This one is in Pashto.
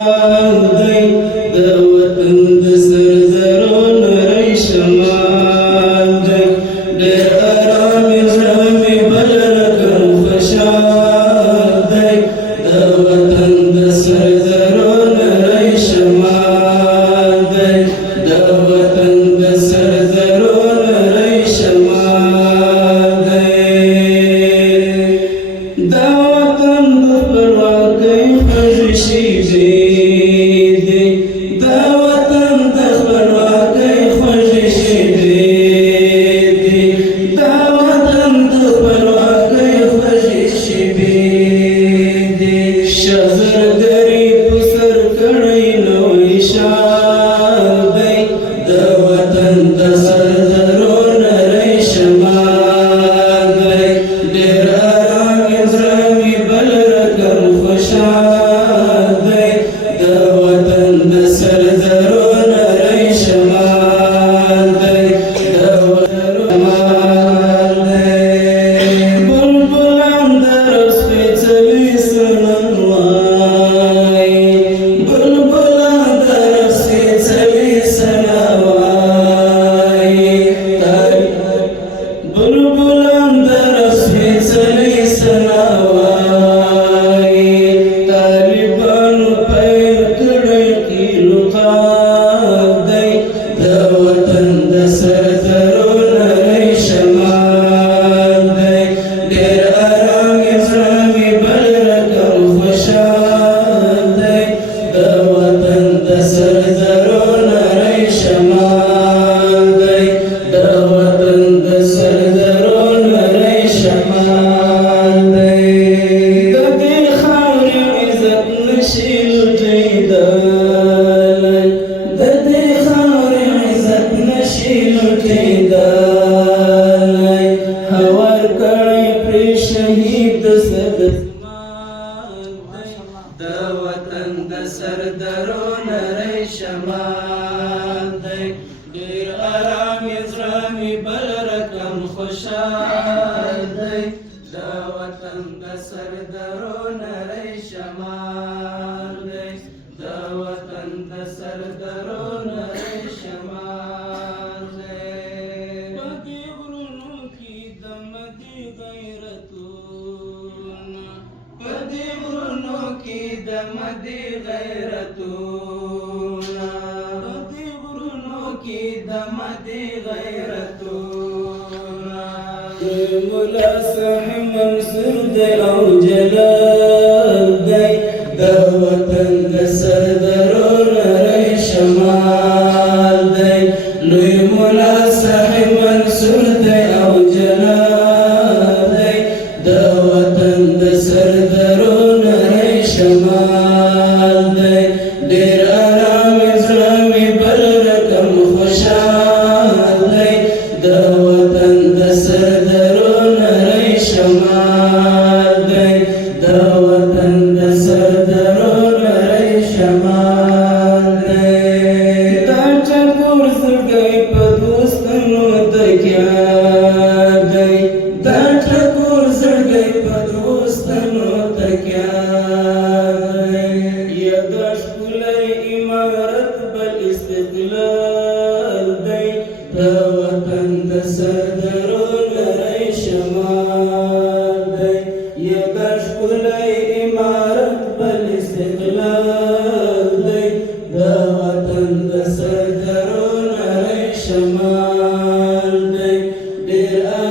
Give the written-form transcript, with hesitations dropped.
دی د وطن د سرزرو نری شمال دی ډېر ارام زړه مې بل رقم خوشحال دی د وطن د سرزرو نری شمال دی د وطن د سرزرو نری شمال دی د وطن د خپلواکۍ خوږې شېبې شمال دی ډېر ارام زړه مې بل رقم خوشحال دی د وطن د سردرو نری شمال دی د وطن د سردرو نری شمال دی په دې غرونو کې د مدي غیرتونه په دې غرونو کې د مدي غیرتونه مولا صاحب منصور دی او جلال دی د وطن د سردرو نری شمال دی لوی مولا صاحب منصور دی او جلال دی د وطن د سردرو نری شمال دی ډېر ارام زړه مې بل رقم خوشحال دی د وطن د سردرو شمال دی د وطن د سردرو نری شمال دی دا ټکور زړګی په دوستانو تکیا دی دا ټکور زړګی په دوستانو تکیا دی یا د ښکلی عمارت بل استقلال دی د وطن د سردرو نری شمال عمارت بل استقلال دی د وطن د سردرو نری شمال دی ډېر